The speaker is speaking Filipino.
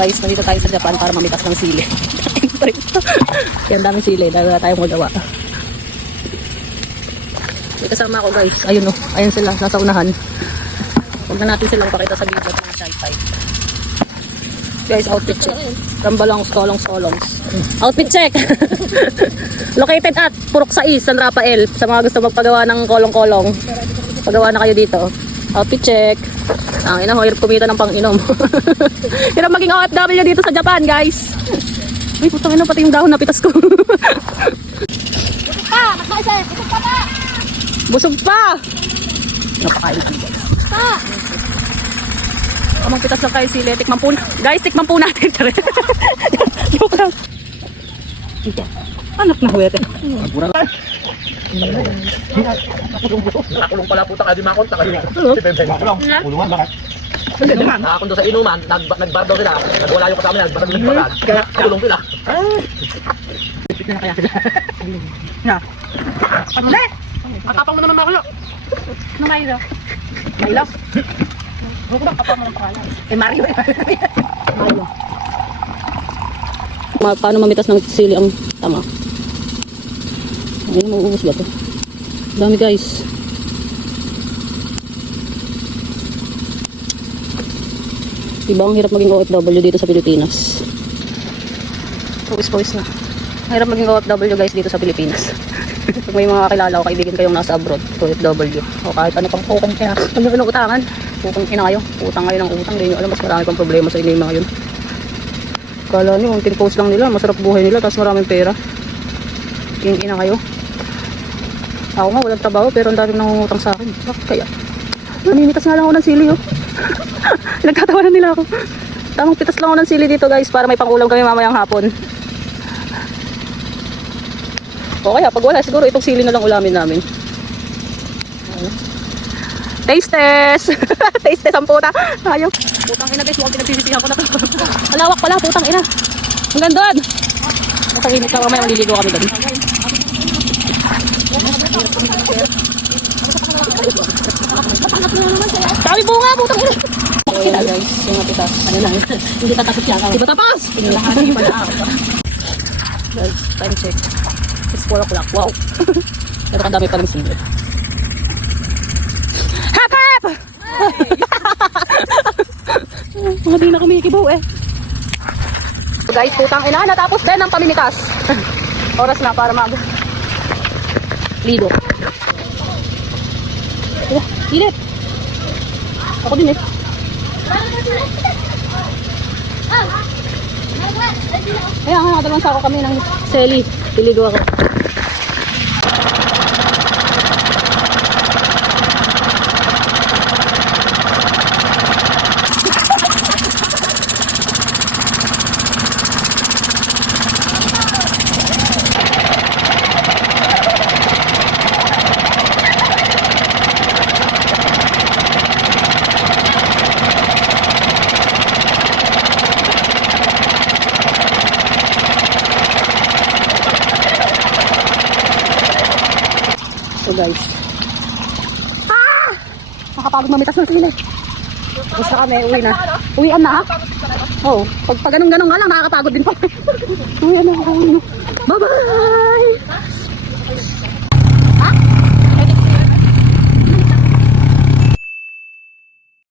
guys, nandito tayo sa Japan para mamitas ng sili. Kaya ang daming sili, dahil wala tayong magawa. May kasama ako guys, ayun o, ayun sila, nasa unahan. Huwag na natin silang pakita sa video at mga shy-type. Guys, outfit check. Rambalongs, solongs. Outfit check! Located at Purok 6, San Rafael. Sa mga gusto magpagawa ng kolong-kolong, pagawa na kayo dito. Outfit check. Ang ina, hirap kumita ng pang-inom. Hirap maging OFW dito sa Japan, guys. Uy, putang ina, pati yung dahon napitas ko. Busog pa! Magkaisa! Busog pa pa! Busog pa! Napakain ko. Pa! Kamang pitas lang kayo sili. Tikman po. Guys, tikman po natin. Joke lang. Anak na huwete. Nakakulong pala puta ka di makon. Kulungan bakit? Nakakulong doon sa inuman. Nagbar daw sila. Nagwala yung kasama niya. Nagbar ng bagad. Kaya kulong sila. Pipit na kaya sila. Ano na? Atapang mo naman makulo. Ano Mailo? Mailo? Ano ba kapag mo ng pangalan? Mario. Mario. Paano mamitas ng sili ang tama? Ayun, mauubos ba ito? Dami guys. Diba ang hirap maging OFW dito sa Pilipinas? Pawis na. Hirap maging OFW guys dito sa Pilipinas. Pag may mga kakilala o kaibigan kayong nasa abroad, OFW, o kahit ano pang pukong pinas, pag may utangan, pukong ina kayo, utang kayo ng utang, hindi nyo alam, mas marami pang problema sa inyo yung mga yun. Kala nyo, unting post lang nila, masarap buhay nila, tapos maraming pera. Yung ina kayo. Ako nga, walang trabaho, pero ang daming nangungutang sa akin. Bakit kaya? Namimitas nga lang ako ng sili, oh. Nagkatawanan nila ako. Tamang pitas lang ako ng sili dito, guys, para may pangulam kami mamayang hapon. O kaya, pag wala, siguro itong sili na lang ulamin namin. Taste test! Taste test ang puta. Ayaw. Putang ina guys, huwag pinagsisisihan ko na to. Alawak pala, putang ina. Hanggang doon. Nasa init lang, mamaya maliligo kami doon. Sabi bunga, putang ina. Okay na guys, yung napitas. Ano lang, hindi tatapos yan. Hindi ba tapos? Pinulahan yung pala ako. Guys, time check. It's 4 o'clock. Wow. Pero kadami pa ng sili. Hap hap! Mga di na kumikibaw eh. So guys, putang ina. Natapos din ang pamimitas. Oras na para ligo. Oh, init. Ako din eh. Kaya nga, nakadalawang sako kami ng seli. Liligo ako. So guys, nakapagod mamitas ng sili. Basta kami, uwi na. Uwian na ha? Oo, pag ganun-ganun nga lang, nakakapagod din pa. Uwian na, uwi na. Bye bye!